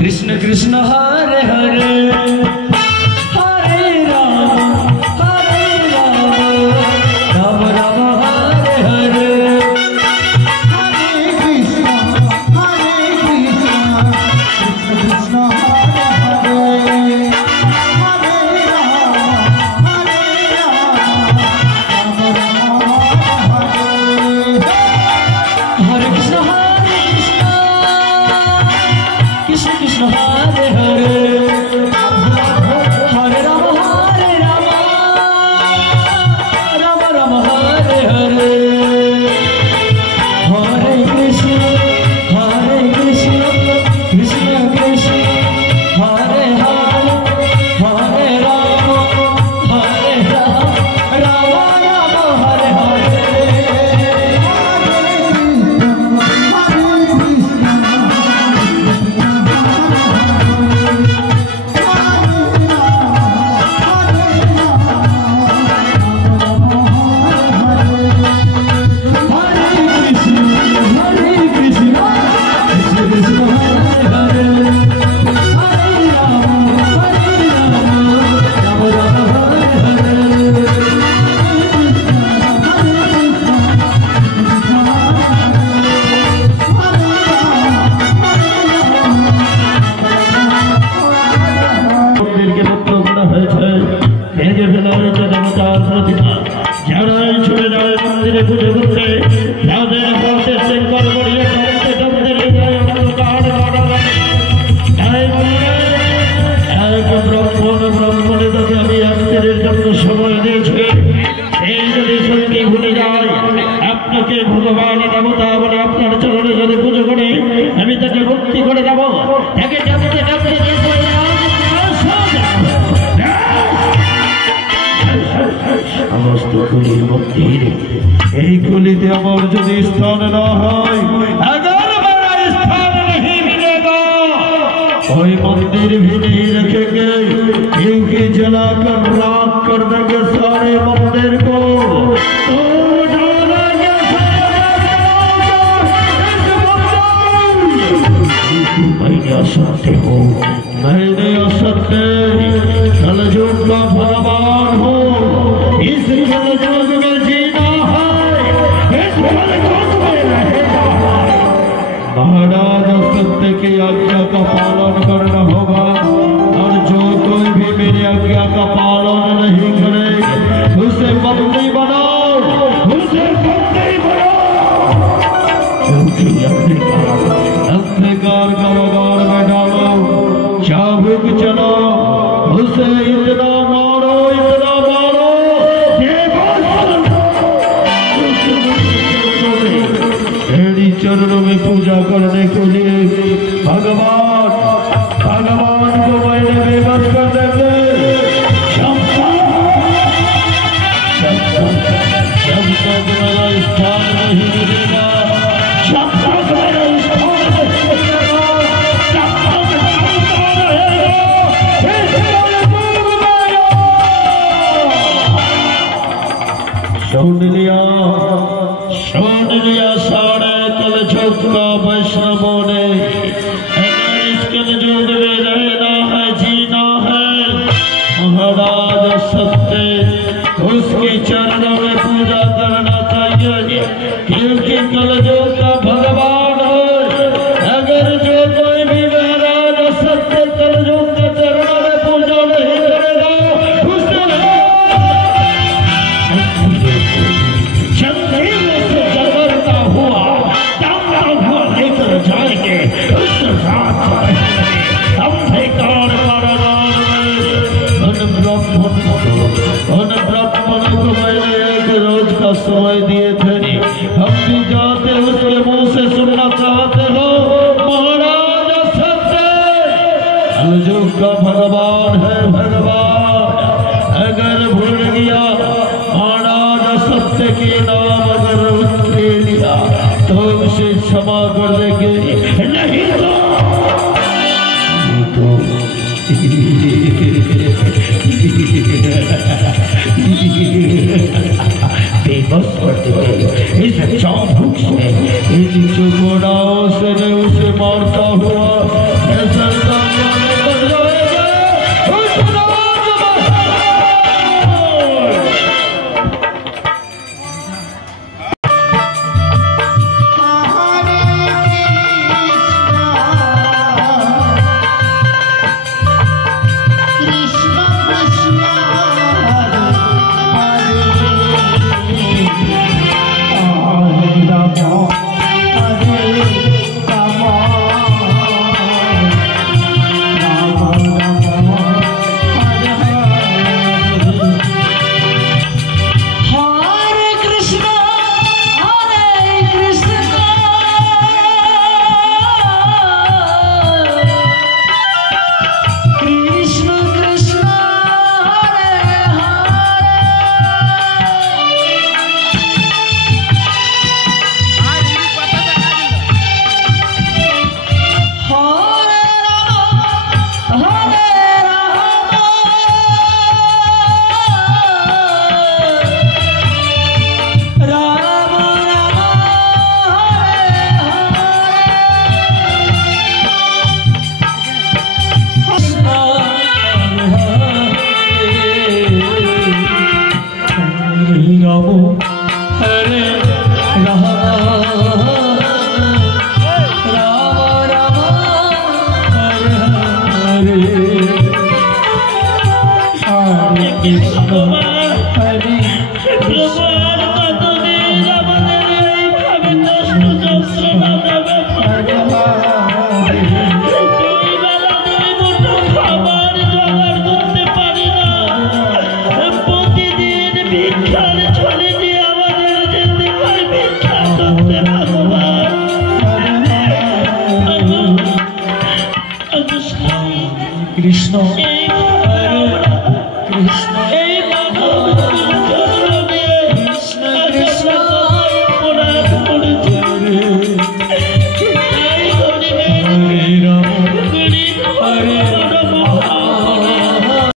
कृष्ण कृष्ण हरे हरे हरे राम राम राम हरे हरे हरे कृष्ण कृष्ण कृष्ण हरे हरे हरे राम राम राम हरे कृष्ण कृष्ण कृष्ण हरे हरे हरे राम राम राम हरे हरे हरे कृष्ण कृष्ण कृष्ण हरे हरे हरे राम राम राम हरे हरे भगवान देवता बोले আপনার চরণে যদি পুজো করে আমি তাকে মুক্তি করে দেব তাকে ডাকতে ডাকতে সমস্ত কুলির মুক্তি এই কুলিতে আমার যদি স্থান না হয় अगर मेरा स्थान नहीं मिलेगा कोई मंदिर भी नहीं रखेंगे क्योंकि जलाकर राख कर देंगे सारे मंदिर को असत्य हो मैंने असत्य कलयुग का भगवान हो इस कलयुग में जीना है इस कलयुग में रहना है महाराज असत्य की आज्ञा का पालन करना होगा और जो कोई भी मेरी आज्ञा का पालन नहीं करे उसे बंदी बनाओ उसे बंदी बनाओ क्योंकि अंधकार कारागार में डालो चाबुक चलाओ उसे इतना मारो तेरी चरणों में पूजा करने के लिए भगवान को मैंने बेबस कर देंगे जब तक मेरा स्थान नहीं मिलेगा जब तक मेरा सुन लिया सारे कलयुग का वैष्णवों ने अगर इस कलयुग में रहना है जीना है महाराज सत्य उसके चरणों में पूजा करना चाहिए क्योंकि कलयुग का भगवान है अगर जो कोई भी महाराज सत्य कलयुग के चरणों में पूजा नहीं करेगा उससे जाएंगे उस रात अंधकार ब्राह्मण को मैंने एक रोज का समय दिए थे हम भी जाते उसके मुंह से सुनना चाहते हो महाराज सत्य कलयुग का भगवान है भगवान कृष्ण हरे